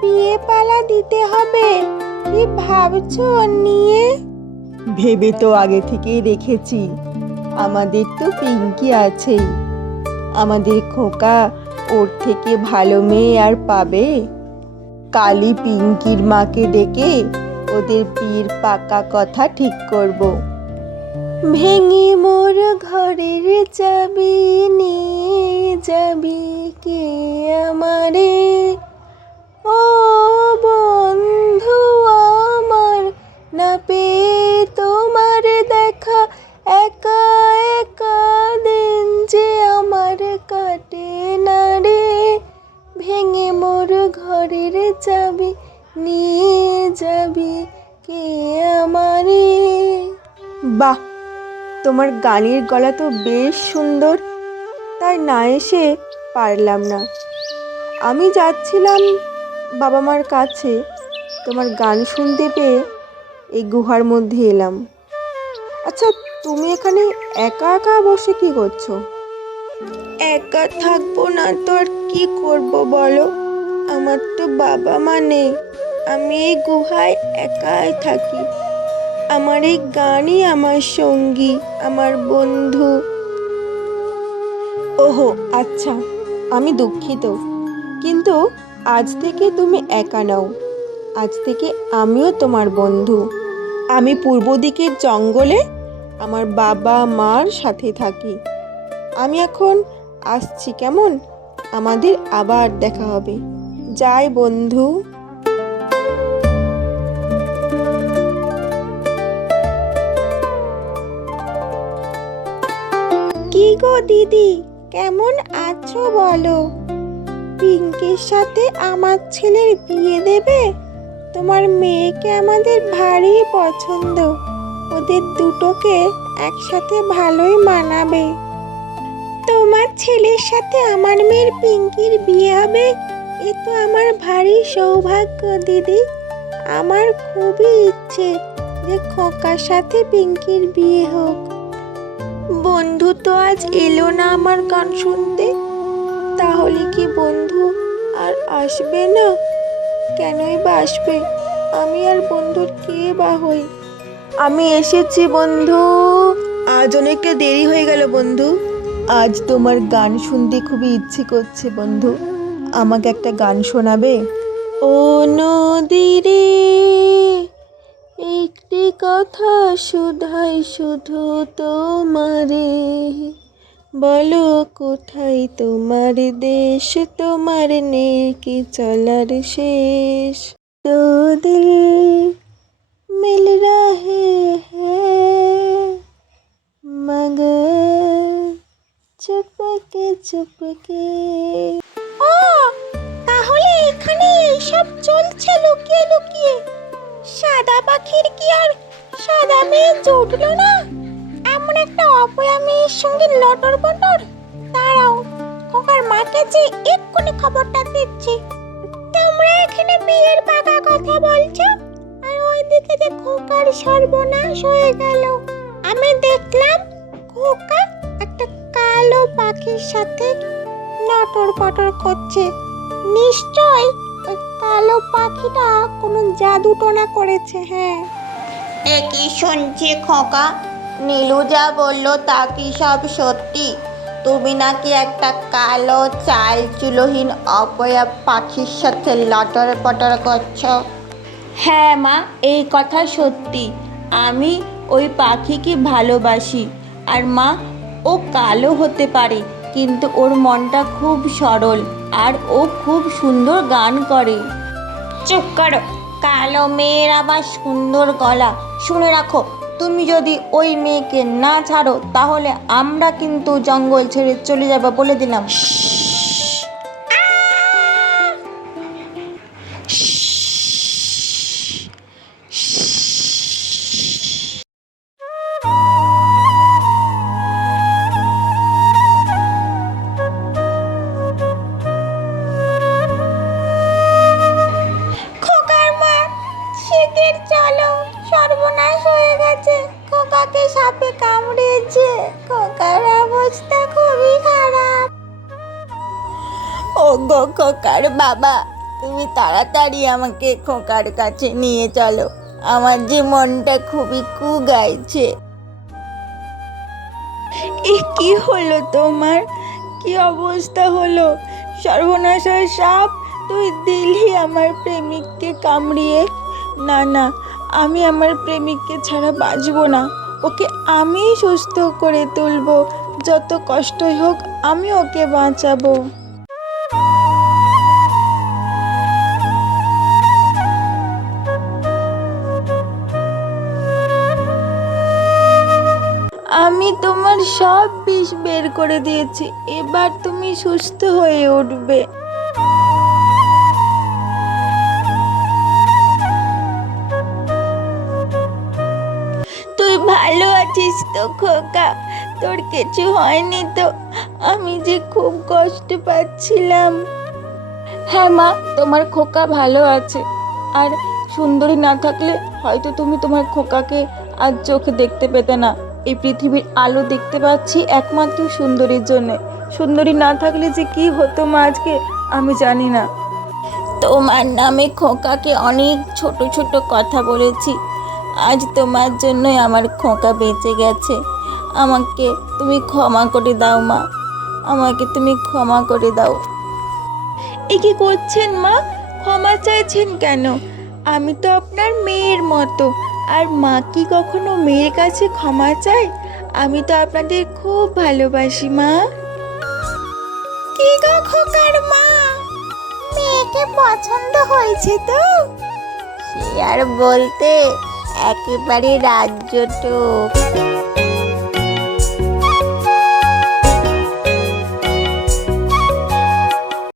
বিয়ে পালা দিতে হবে, কি ভাবছো নিয়ে? ভেবে তো আগে থেকেই রেখেছি, আমাদের তো পিঙ্কি আছেই। আমাদের খোকা ওর থেকে ভালো মেয়ে আর পাবে? কালই পিঙ্কির মাকে ডেকে ওদের বিয়ের পাকা কথা ঠিক করব। ভেঙে মোর ঘরের চাবি নিয়ে যাবি কে আমারে? ও বন্ধু আমার, না পেয়ে তোমার দেখা, একা একা দিন যে আমার কাটে না রে। ভেঙে মোর ঘরের চাবি নিয়ে যাবি কে আমারে? বাহ, তোমার গানের গলা তো বেশ সুন্দর, তাই না এসে পারলাম না। আমি যাচ্ছিলাম বাবা মার কাছে, তোমার গান শুনতে পেয়ে এই গুহার মধ্যে এলাম। আচ্ছা, তুমি এখানে একা একা বসে কি করছো? একা থাকবো না তো আর কি করব বলো? আমার তো বাবা মা নেই, আমি এই গুহায় একাই থাকি। আমার এই গানই আমার সঙ্গী, আমার বন্ধু। ওহো আচ্ছা, আমি দুঃখিত, কিন্তু আজ থেকে তুমি একা নাও। আজ থেকে আমিও তোমার বন্ধু। আমি পূর্ব দিকের জঙ্গলে আমার বাবা মার সাথে থাকি। আমি এখন আসছি, কেমন? আমাদের আবার দেখা হবে। যাই বন্ধু। কি গো দিদি, কেমন আছো বলো? পিঙ্কির সাথে আমার ছেলের বিয়ে দেবে? তোমার মেয়েকে আমাদের ভারী পছন্দ, ওদের দুটোকে একসাথে ভালোই মানাবে। তোমার ছেলের সাথে আমার মেয়ের পিঙ্কির বিয়ে হবে, এ তো আমার ভারী সৌভাগ্য দিদি। আমার খুবই ইচ্ছে যে খোকার সাথে পিঙ্কির বিয়ে হোক। বন্ধু তো আজ এলো না আমার গান শুনতে, তাহলে কি বন্ধু আর আসবে না? কেনই বা আসবে? আমি আর বন্ধুর কে বা হই? আমি এসেছি বন্ধু। আজ অনেকটা দেরি হয়ে গেল বন্ধু। আজ তোমার গান শুনতে খুবই ইচ্ছে করছে বন্ধু। আমাকে একটা গান শোনাবে? ও নদী রে, একটি কথা শুধাই শুধু তোমারে, বলো কোথায় তোমার দেশ, তোমার নেই কি চলার শেষ? দো দিল মিল রহে হ্যায় মগর চুপকে চুপকে। ও, তাহলে এখানে এইসব চলছে লুকিয়ে লুকিয়ে? সাদা পাখির কি আর সাদা মেয়ে জুটলো না? এমন একটা অপয়া মেয়ের সঙ্গে লটর বটর। দাঁড়াও, খোকার মাকে যে এক্ষুনি খবরটা দিচ্ছি। তোমরা এখানে বিয়ের পাকা কথা বলছো, আর ওইদিকে যে খোকার সর্বনাশ হয়ে গেল। আমি দেখলাম খোকা একটা কালো পাখির সাথে লটর পটর করছে। নিশ্চয় ওই কালো পাখিটা কোনো জাদু টোনা করেছে। হ্যাঁ, এ কি শুনছি খোকা? নীলু যা বললো তা কি সব সত্যি? তুমি নাকি একটা কালো চাল চুলোহীন অপয়া পাখির সাথে লটর পটর করছো? হ্যাঁ মা, এই কথা সত্যি। আমি ওই পাখিকে ভালোবাসি। আর মা, ও কালো হতে পারে, কিন্তু ওর মনটা খুব সরল, আর ও খুব সুন্দর গান করে। চুপ করো, কালো মেয়ের আবার সুন্দর গলা। শুনে রাখো, তুমি যদি ওই মেয়েকে না ছাড়ো তাহলে আমরা কিন্তু জঙ্গল ছেড়ে চলে যাব, বলে দিলাম। খোকার মা, শিগগির চলো, সর্বনাশ হয়ে গেছে। খোকাকে সাপে কামড়িয়েছে, খোকার অবস্থা খুবই খারাপ। ও গো খোকার বাবা, তুমি তাড়াতাড়ি আমাকে খোকার কাছে নিয়ে চলো, আমার যে মনটা খুবই গাইছে। কি হলো তোমার? কি অবস্থা হলো? সর্বনাশার সাপ, তুই দিলি আমার প্রেমিককে কামড়িয়ে। না না, আমি আমার প্রেমিককে ছাড়া বাঁচবো না। ওকে আমি সুস্থ করে তুলবো, যত কষ্টই হোক আমি ওকে বাঁচাবো। আমি তোমার সব বিষ বের করে দিয়েছি, এবার তুমি সুস্থ হয়ে উঠবে। তুই ভালো আছিস তো খোকা? তোর কিছু হয়নি তো? আমি যে খুব কষ্ট পাচ্ছিলাম। হ্যাঁ মা, তোমার খোকা ভালো আছে। আর সুন্দরী না থাকলে হয়তো তুমি তোমার খোকাকে আজ চোখে দেখতে পেতে না। এই পৃথিবীর আলো দেখতে পাচ্ছি একমাত্র সুন্দরীর জন্য। সুন্দরী না থাকলে যে কি হতো মা আজকে, আমি জানি না। তোমার নামে খোকাকে অনেক ছোট ছোট কথা বলেছি, আজ তোমার জন্যই আমার খোকা বেঁচে গেছে। আমাকে তুমি ক্ষমা করে দাও মা, আমাকে তুমি ক্ষমা করে দাও। এ কি করছেন মা? ক্ষমা চাইছেন কেন? আমি তো আপনার মেয়ের মতো। আর মা কি কখনো মেয়ের কাছে ক্ষমা চায়? আমি তো আপনাদের খুব ভালোবাসি মা। কি গো খোকার মা, মেয়েকে পছন্দ হয়েছে তো? সে আর বলতে, একেবারে রাজ্যটুক।